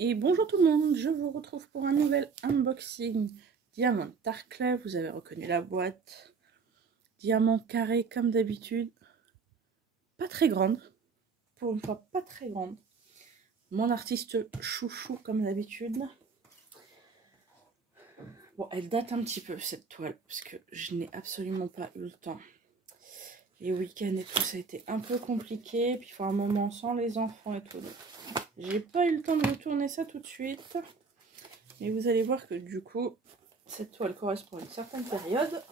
Et bonjour tout le monde, je vous retrouve pour un nouvel unboxing Diamant Darklev. Vous avez reconnu la boîte. Diamant carré comme d'habitude. Pas très grande. Pour une fois, pas très grande. Mon artiste chouchou comme d'habitude. Bon, elle date un petit peu cette toile parce que je n'ai absolument pas eu le temps. Les week-ends et tout, ça a été un peu compliqué. Puis il faut un moment sans les enfants et tout. J'ai pas eu le temps de vous tourner ça tout de suite. Mais vous allez voir que du coup, cette toile correspond à une certaine période.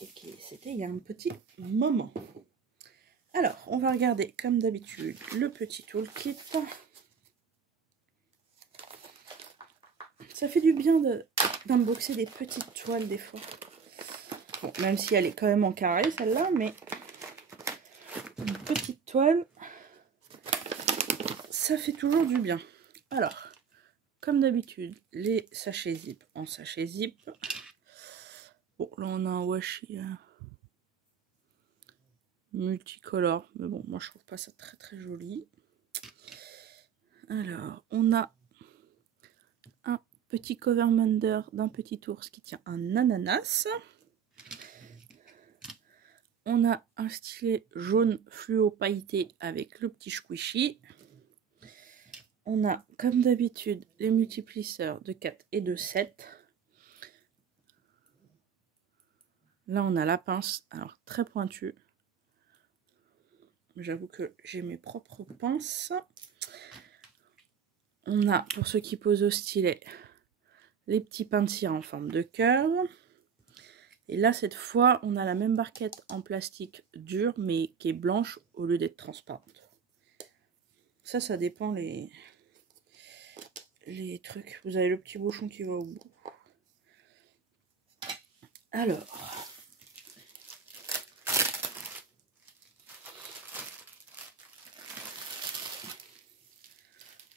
Et que c'était il y a un petit moment. Alors, on va regarder comme d'habitude le petit toolkit. Ça fait du bien d'unboxer des petites toiles des fois. Bon, même si elle est quand même en carré celle-là, mais une petite toile, ça fait toujours du bien. Alors, comme d'habitude, les sachets zip en sachet zip. Bon, là on a un washi multicolore, mais bon, moi je trouve pas ça très très joli. Alors, on a un petit covermander d'un petit ours qui tient un ananas. On a un stylet jaune fluo pailleté avec le petit squishy. On a, comme d'habitude, les multiplisseurs de 4 et de 7. Là, on a la pince, alors très pointue. J'avoue que j'ai mes propres pinces. On a, pour ceux qui posent au stylet, les petits pains de cire en forme de cœur. Et là, cette fois, on a la même barquette en plastique dur, mais qui est blanche au lieu d'être transparente. Ça dépend les trucs. Vous avez le petit bouchon qui va au bout. Alors,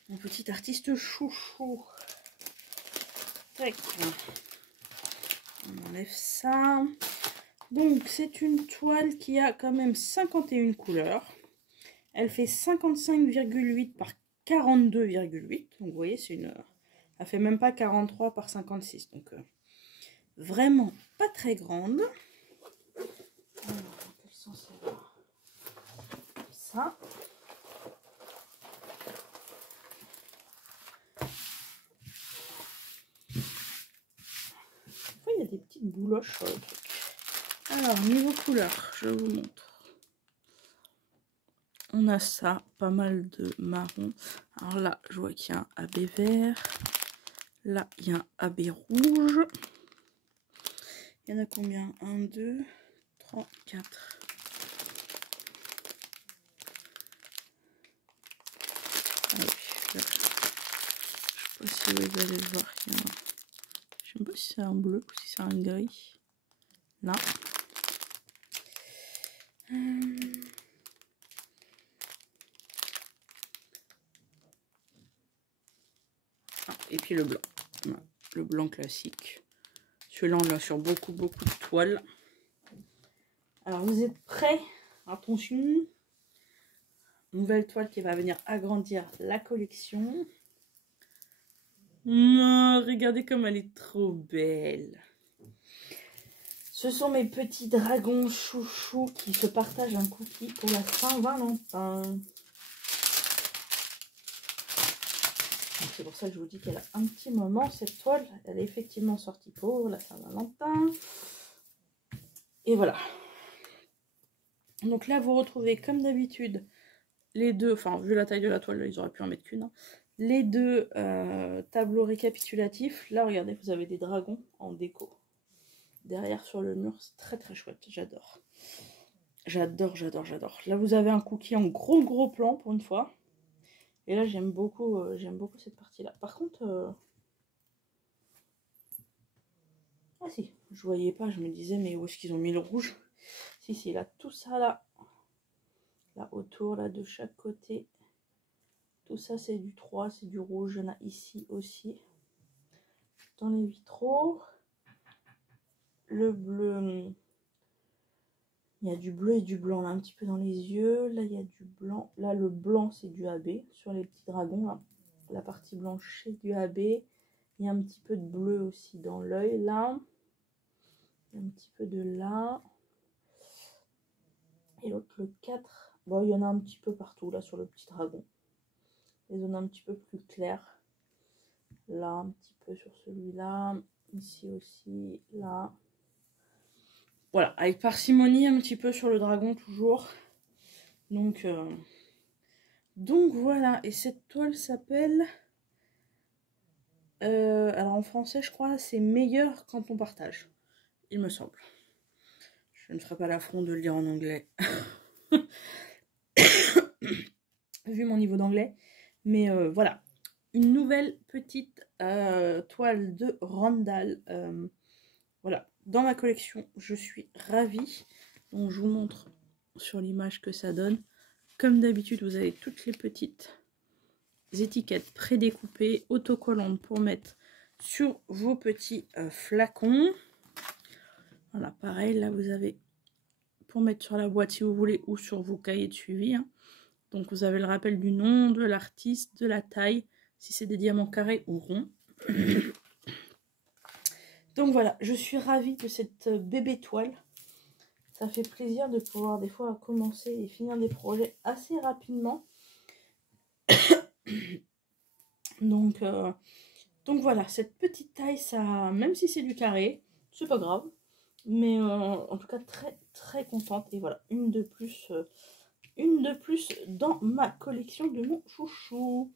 mon petit artiste chouchou. Tac. On enlève ça. Donc, c'est une toile qui a quand même 51 couleurs. Elle fait 55,8 par 42,8. Donc, vous voyez, c'est une... Elle fait même pas 43 par 56. Donc, vraiment pas très grande. Alors, quel sens c'est là? Ça. Parfois, il y a des petites bouloches sur le truc. Alors, niveau couleur, je vous montre. On a ça, pas mal de marron. Alors là, je vois qu'il y a un AB vert. Là, il y a un AB rouge. Il y en a combien? 1, 2, 3, 4. Ah oui, là. Je sais pas si vous allez voir qu'il y a un... Je sais pas si c'est un bleu ou si c'est un gris. Là. Ah, et puis le blanc. Le blanc classique. Celui-là, on l'a sur beaucoup de toiles. Alors, vous êtes prêts? Attention. Nouvelle toile qui va venir agrandir la collection. Oh, regardez comme elle est trop belle. Ce sont mes petits dragons chouchous qui se partagent un cookie pour la Saint-Valentin. C'est pour ça que je vous dis qu'elle a un petit moment, cette toile. Elle est effectivement sortie pour la Saint-Valentin. Et voilà. Donc là, vous retrouvez comme d'habitude les deux, enfin vu la taille de la toile, là, ils auraient pu en mettre qu'une. Hein, les deux tableaux récapitulatifs. Là, regardez, vous avez des dragons en déco. Derrière sur le mur, c'est très très chouette, j'adore. J'adore. Là, vous avez un cookie en gros plan pour une fois. Et là, j'aime beaucoup cette partie-là. Par contre... Ah si, je voyais pas, je me disais, mais où est-ce qu'ils ont mis le rouge? Si, là, tout ça, là. Là, autour, là, de chaque côté. Tout ça, c'est du 3, c'est du rouge. Il y en a ici aussi. Dans les vitraux. Le bleu... Il y a du bleu et du blanc, là, un petit peu dans les yeux. Là, il y a du blanc. Là, le blanc, c'est du AB sur les petits dragons, là. la partie blanche c'est du AB. Il y a un petit peu de bleu aussi dans l'œil là. Un petit peu de là. Et l'autre le 4. Bon, il y en a un petit peu partout là sur le petit dragon. Les zones un petit peu plus claires. Là, un petit peu sur celui-là. Ici aussi, là. Voilà, avec parcimonie un petit peu sur le dragon toujours. Donc voilà. Et cette toile s'appelle... alors en français, je crois, c'est meilleur quand on partage. Il me semble. Je ne ferai pas l'affront de le lire en anglais. Vu mon niveau d'anglais. Mais voilà. Une nouvelle petite toile de Randall. Voilà. Dans ma collection, je suis ravie. Donc je vous montre sur l'image que ça donne. Comme d'habitude, vous avez toutes les petites étiquettes prédécoupées, autocollantes pour mettre sur vos petits flacons. Voilà, pareil, là vous avez pour mettre sur la boîte si vous voulez ou sur vos cahiers de suivi. Hein. Donc vous avez le rappel du nom, de l'artiste, de la taille, si c'est des diamants carrés ou ronds. Donc voilà, je suis ravie de cette bébé toile. Ça fait plaisir de pouvoir des fois commencer et finir des projets assez rapidement. Donc voilà, cette petite taille, ça, même si c'est du carré, c'est pas grave. Mais en tout cas, très très contente. Et voilà, une de plus dans ma collection de mon chouchou.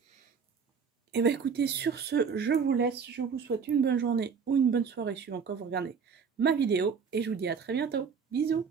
Et bah écoutez, sur ce, je vous laisse. Je vous souhaite une bonne journée ou une bonne soirée suivant quand vous regardez ma vidéo. Et je vous dis à très bientôt. Bisous!